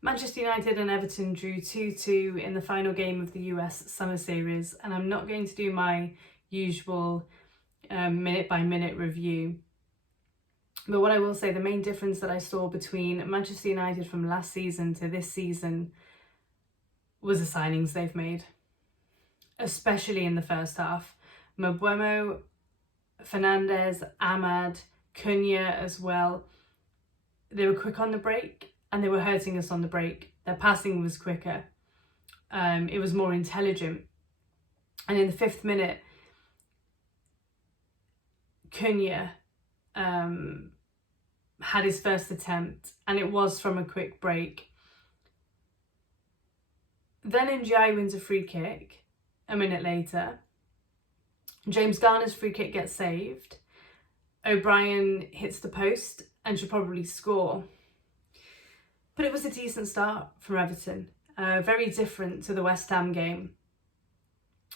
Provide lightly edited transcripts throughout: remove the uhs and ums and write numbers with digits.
Manchester United and Everton drew 2-2 in the final game of the US Summer Series, and I'm not going to do my usual minute-by-minute review. But what I will say, the main difference that I saw between Manchester United from last season to this season was the signings they've made, especially in the first half. Mbeumo, Fernandes, Ahmad, Cunha as well. They were quick on the break and they were hurting us on the break. Their passing was quicker. It was more intelligent. And in the 5th minute, Cunha had his first attempt, and it was from a quick break. Then Ndiaye wins a free kick a minute later. James Garner's free kick gets saved. O'Brien hits the post and should probably score. But it was a decent start from Everton, very different to the West Ham game.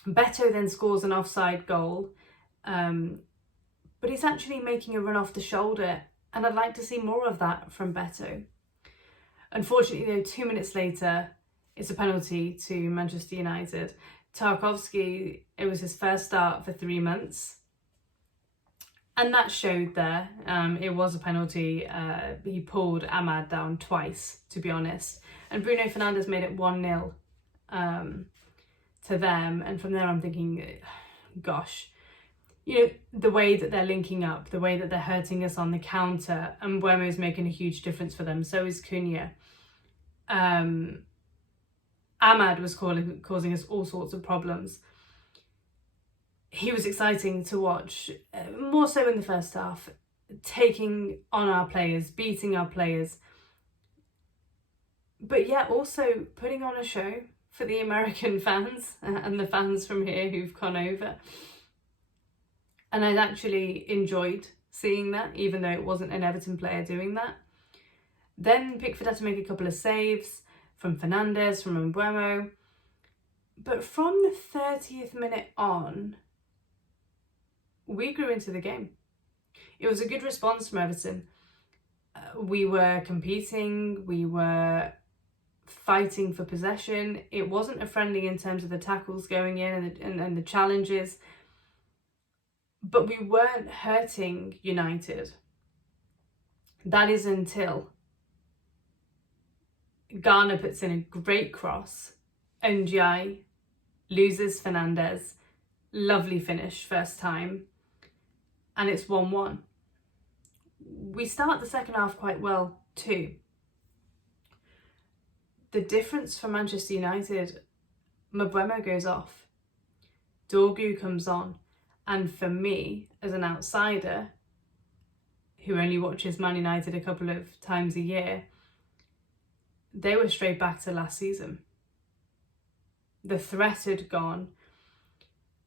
Beto then scores an offside goal, but he's actually making a run off the shoulder, and I'd like to see more of that from Beto. Unfortunately, though, 2 minutes later, it's a penalty to Manchester United. Tarkowski, it was his first start for 3 months, and that showed there. It was a penalty. He pulled Ahmad down twice, to be honest, and Bruno Fernandes made it 1-0 to them. And from there I'm thinking, gosh, the way that they're linking up, the way that they're hurting us on the counter, and Mbeumo's making a huge difference for them. So is Cunha. Ahmad was causing us all sorts of problems. He was exciting to watch, more so in the first half, taking on our players, beating our players, but yet also putting on a show for the American fans and the fans from here who've gone over. And I actually enjoyed seeing that, even though it wasn't an Everton player doing that. Then Pickford had to make a couple of saves from Fernandes, from Mbeumo. But from the 30th minute on, we grew into the game. It was a good response from Everton. We were competing, we were fighting for possession. It wasn't a friendly in terms of the tackles going in and the challenges. But we weren't hurting United. That is until Garner puts in a great cross. Ndiaye loses Fernandes. Lovely finish, first time. And it's 1-1. We start the second half quite well too. The difference for Manchester United, Mbeumo goes off. Dorgu comes on. And for me, as an outsider who only watches Man United a couple of times a year, they were straight back to last season. The threat had gone.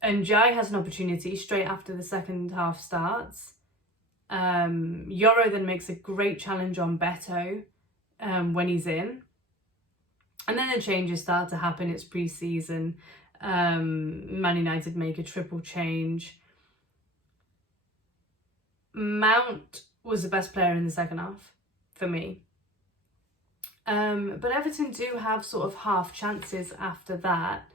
And Ndiaye has an opportunity straight after the second half starts. Yoro then makes a great challenge on Beto when he's in. And then the changes start to happen. It's pre-season. Man United make a triple change. Mount was the best player in the second half for me. But Everton do have sort of half chances after that.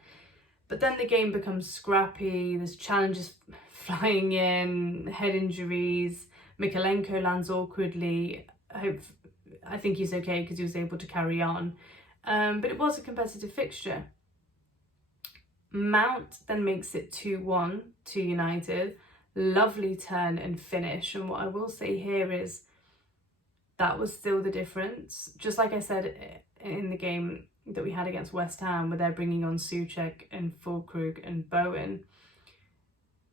But then the game becomes scrappy. There's challenges flying in, head injuries. Mikalenko lands awkwardly. I think he's okay because he was able to carry on. But it was a competitive fixture. Mount then makes it 2-1 to United. Lovely turn and finish. And what I will say here is that was still the difference. Just like I said in the game that we had against West Ham, where they're bringing on Souček and Füllkrug and Bowen,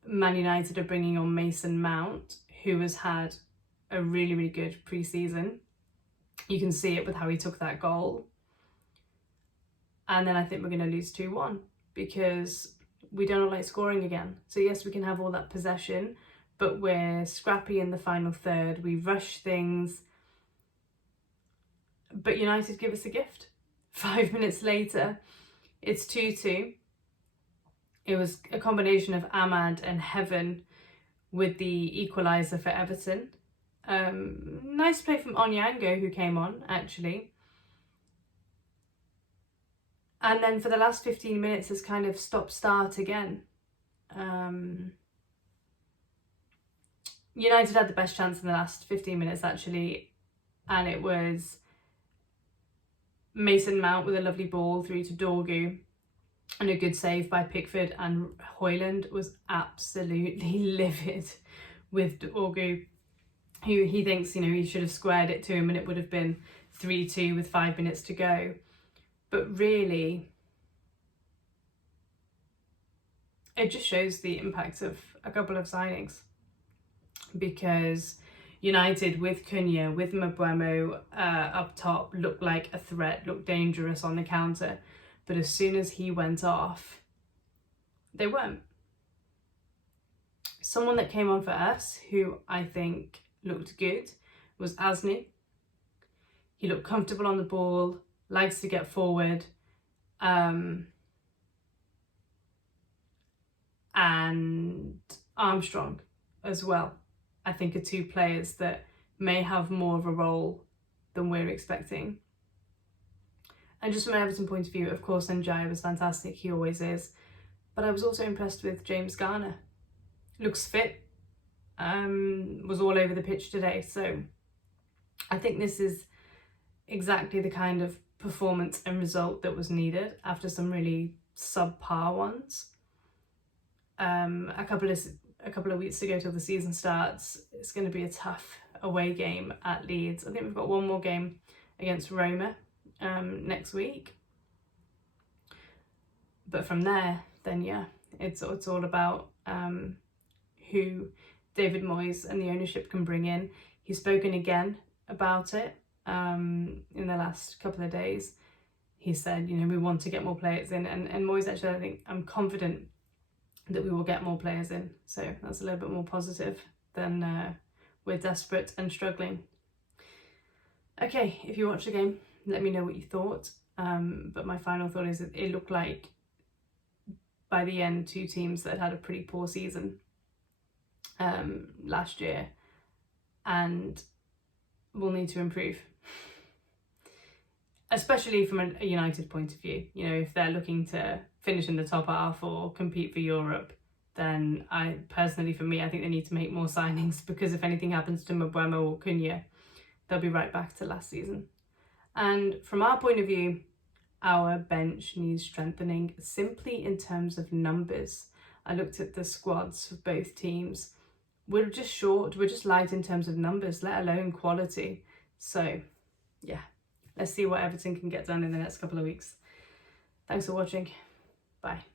Man United are bringing on Mason Mount, who has had a really, really good pre-season. You can see it with how he took that goal. And then I think we're going to lose 2-1 because we don't like scoring again. So yes, we can have all that possession, but we're scrappy in the final third. We rush things. But United give us a gift. 5 minutes later, it's 2-2. It was a combination of Ahmad and Heaven with the equaliser for Everton. Nice play from Onyango, who came on, actually. And then for the last 15 minutes, it's kind of stop-start again. United had the best chance in the last 15 minutes, actually, and it was Mason Mount with a lovely ball through to Dorgu, and a good save by Pickford, and Hoyland was absolutely livid with Dorgu, who he thinks, he should have squared it to him and it would have been 3-2 with 5 minutes to go. But really, it just shows the impact of a couple of signings, because United with Cunha, with Mbeumo up top, looked like a threat, looked dangerous on the counter. But as soon as he went off, they weren't. Someone that came on for us, who I think looked good, was Asni. He looked comfortable on the ball, likes to get forward, and Armstrong as well. I think are two players that may have more of a role than we're expecting. And just from an Everton point of view, of course, Njai was fantastic, he always is. But I was also impressed with James Garner. Looks fit, was all over the pitch today. So I think this is exactly the kind of performance and result that was needed after some really subpar ones. A couple of weeks to go till the season starts. It's going to be a tough away game at Leeds. I think we've got one more game against Roma next week. But from there, then yeah, it's all about who David Moyes and the ownership can bring in. He's spoken again about it in the last couple of days. He said, we want to get more players in, and Moyes actually, I'm confident that we will get more players in. So that's a little bit more positive than we're desperate and struggling. Okay, if you watched the game, let me know what you thought. But my final thought is that it looked like by the end, two teams that had a pretty poor season last year and will need to improve. Especially from a United point of view. If they're looking to finish in the top half or compete for Europe, then I think they need to make more signings, because if anything happens to Mbeumo or Cunha, they'll be right back to last season. And from our point of view, our bench needs strengthening simply in terms of numbers. I looked at the squads for both teams. We're just short, we're just light in terms of numbers, let alone quality. So yeah, let's see what Everton can get done in the next couple of weeks. Thanks for watching. Bye.